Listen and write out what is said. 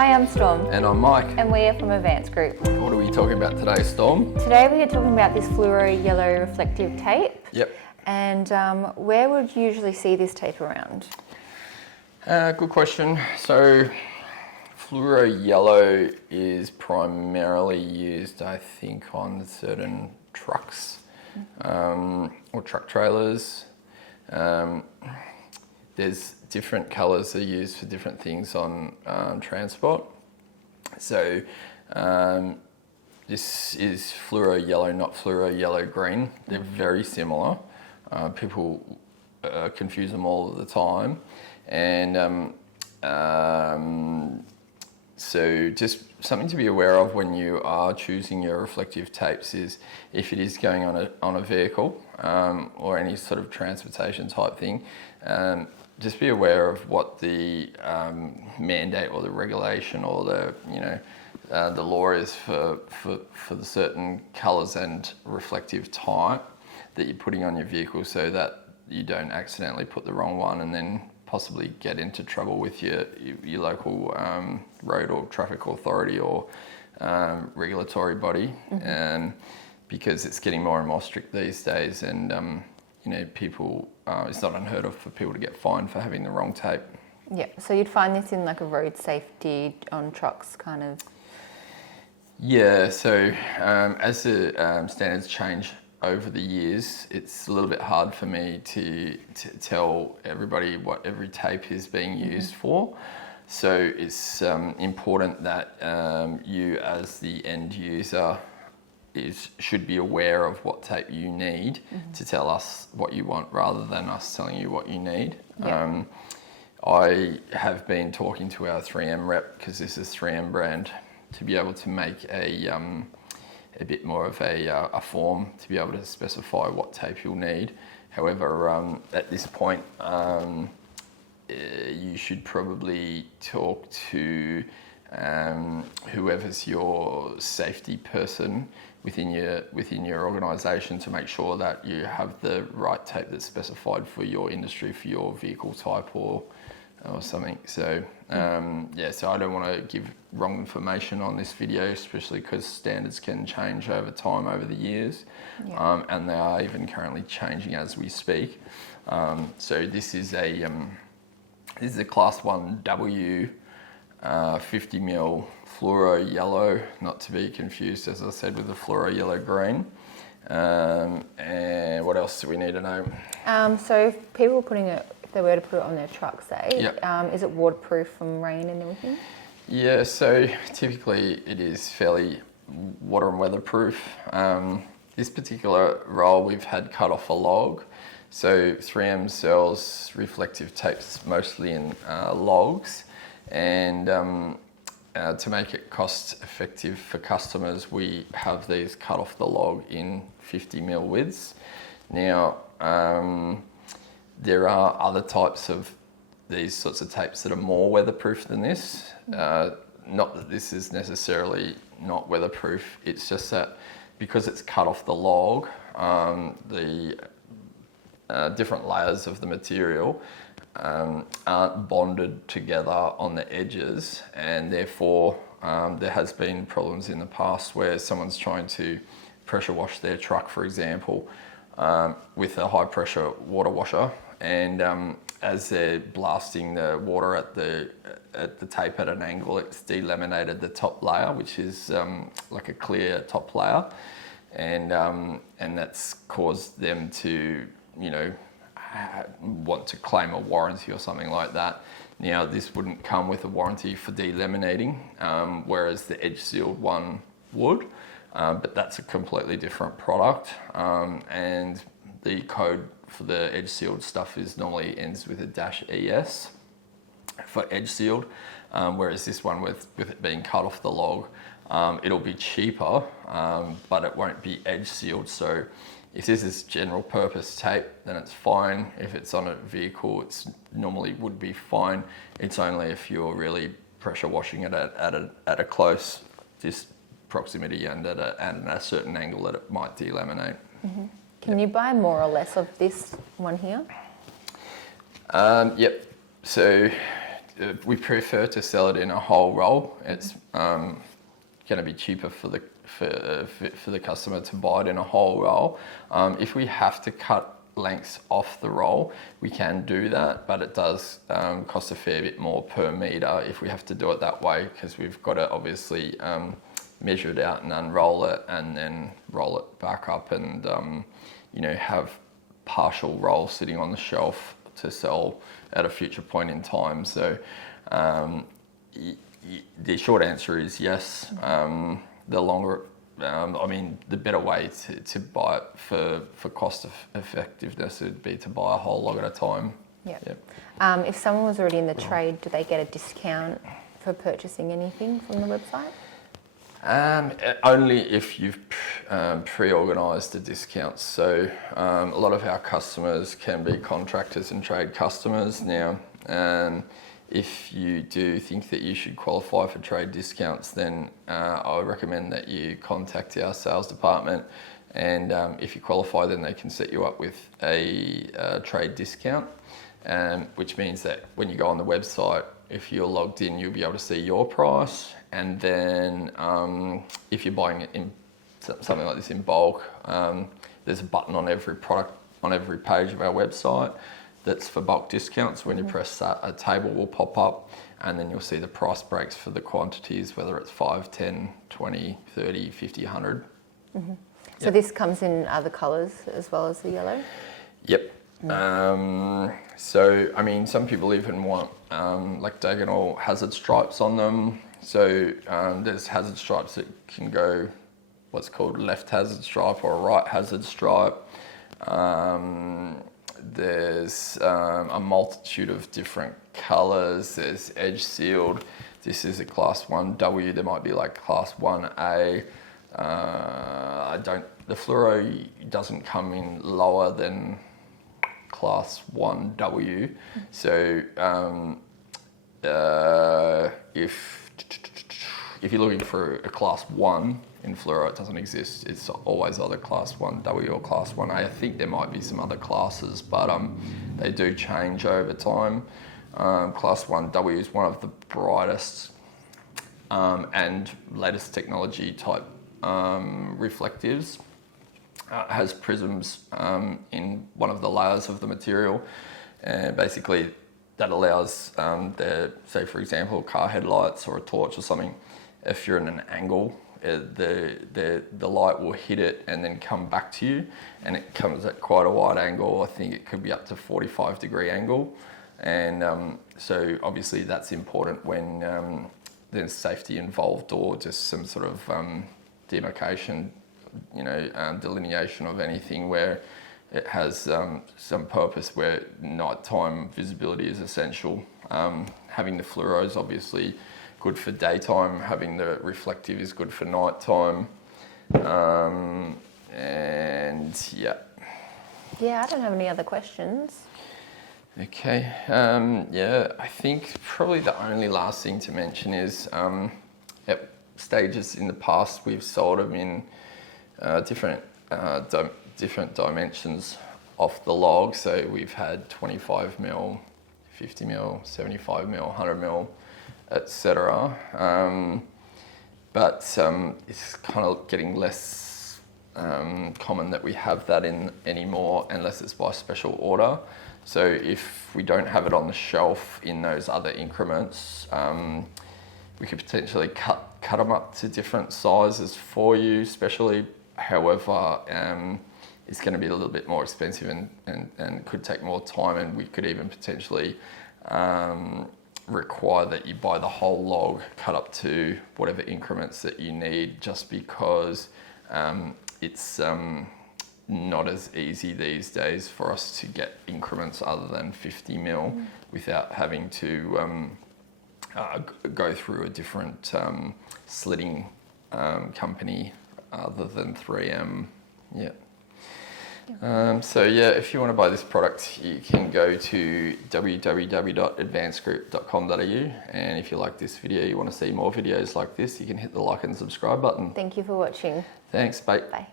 Hi, I'm Storm. And I'm Mike. And we are from Advanced Group. What are we talking about today, Storm? Today we are talking about this fluoro yellow reflective tape. Yep. And where would you usually see this tape around? Good question. So, fluoro yellow is primarily used, I think, on certain trucks or truck trailers. There's different colours that are used for different things on transport. So this is fluoro yellow, not fluoro yellow green. They're very similar. People confuse them all the time. And so just something to be aware of when you are choosing your reflective tapes is if it is going on a vehicle or any sort of transportation type thing, just be aware of what the mandate or the regulation or the the law is for the certain colours and reflective type that you're putting on your vehicle, so that you don't accidentally put the wrong one and then possibly get into trouble with your local road or traffic authority or regulatory body, because it's getting more and more strict these days, and people, it's not unheard of for people to get fined for having the wrong tape. Yeah, so you'd find this in like a road safety on trucks kind of? Yeah, so as the standards change over the years, it's a little bit hard for me to tell everybody what every tape is being used for. So it's important that you as the end user should be aware of what tape you need to tell us what you want, rather than us telling you what you need. Yep. I have been talking to our 3M rep, because this is 3M brand, to be able to make a bit more of a form to be able to specify what tape you'll need. However, at this point, you should probably talk to whoever's your safety person within your organisation to make sure that you have the right tape that's specified for your industry, for your vehicle type or something. So so I don't want to give wrong information on this video, especially because standards can change over time, over the years, and they are even currently changing as we speak. So this is a class 1W 50mm fluoro yellow, not to be confused, as I said, with the fluoro yellow green. And what else do we need to know? So if people are putting it, if they were to put it on their truck, say, is it waterproof from rain and everything? Yeah, so typically it is fairly water and weatherproof. This particular roll we've had cut off a log. So 3M sells reflective tapes mostly in logs, and to make it cost effective for customers, we have these cut off the log in 50mm widths. Now, there are other types of these sorts of tapes that are more weatherproof than this. Not that this is necessarily not weatherproof, it's just that because it's cut off the log, the different layers of the material aren't bonded together on the edges, and therefore there has been problems in the past where someone's trying to pressure wash their truck, for example, with a high pressure water washer, and as they're blasting the water at the tape at an angle, it's delaminated the top layer, which is like a clear top layer, and that's caused them to want to claim a warranty or something like that. Now, this wouldn't come with a warranty for delaminating, whereas the edge sealed one would, but that's a completely different product, and the code for the edge sealed stuff normally ends with a -ES for edge sealed, whereas this one, with it being cut off the log, it'll be cheaper, but it won't be edge sealed. So if this is general purpose tape, then it's fine. If it's on a vehicle, it's normally would be fine. It's only if you're really pressure washing it at a close proximity and at a certain angle that it might delaminate. Can you buy more or less of this one here? Yep. So we prefer to sell it in a whole roll. It's going to be cheaper for the customer to buy it in a whole roll. If we have to cut lengths off the roll, we can do that, but it does cost a fair bit more per meter if we have to do it that way, because we've got to obviously measure it out and unroll it and then roll it back up and have partial roll sitting on the shelf to sell at a future point in time. So the short answer is yes. The longer, the better way to buy it for cost effectiveness would be to buy a whole log at a time. Yep. If someone was already in the trade, do they get a discount for purchasing anything from the website? Only if you've pre-organised the discounts. So a lot of our customers can be contractors and trade customers now. If you do think that you should qualify for trade discounts, then I would recommend that you contact our sales department, and if you qualify, then they can set you up with a trade discount, which means that when you go on the website, if you're logged in, you'll be able to see your price, and then if you're buying it in something like this in bulk, there's a button on every product on every page of our website that's for bulk discounts. When you press that, a table will pop up, and then you'll see the price breaks for the quantities, whether it's 5, 10, 20, 30, 50, 100. Mm-hmm. So this comes in other colours as well as the yellow? Yep. So, some people even want like diagonal hazard stripes on them. So there's hazard stripes that can go what's called left hazard stripe or a right hazard stripe. There's a multitude of different colours. There's edge sealed. This is a class 1W. There might be like class 1A. The Fluro doesn't come in lower than class 1W. So if you're looking for a class 1 in Fluro, it doesn't exist. It's always either class 1W or class 1A. I think there might be some other classes, but they do change over time. Class 1W is one of the brightest and latest technology type reflectives. Has prisms in one of the layers of the material, and basically that allows, say for example, car headlights or a torch or something, if you're in an angle, the light will hit it and then come back to you, and it comes at quite a wide angle. I think it could be up to 45-degree angle, and so obviously that's important when there's safety involved or just some sort of demarcation, delineation of anything where it has some purpose where nighttime visibility is essential. Having the fluoro is obviously good for daytime, having the reflective is good for nighttime, and yeah. Yeah, I don't have any other questions. Okay, I think probably the only last thing to mention is at stages in the past we've sold them in different dimensions off the log. So we've had 25mm, 50mm, 75mm, 100mm, etc. But it's kind of getting less common that we have that in anymore, unless it's by special order. So if we don't have it on the shelf in those other increments, we could potentially cut them up to different sizes for you, especially. However, it's going to be a little bit more expensive and could take more time, and we could even potentially require that you buy the whole log cut up to whatever increments that you need, just because it's not as easy these days for us to get increments other than 50mm without having to go through a different slitting company other than 3M. If you want to buy this product, you can go to www.advancedgroup.com.au, and if you like this video, you want to see more videos like this, you can hit the like and subscribe button. Thank you for watching. Thanks, bye. Bye.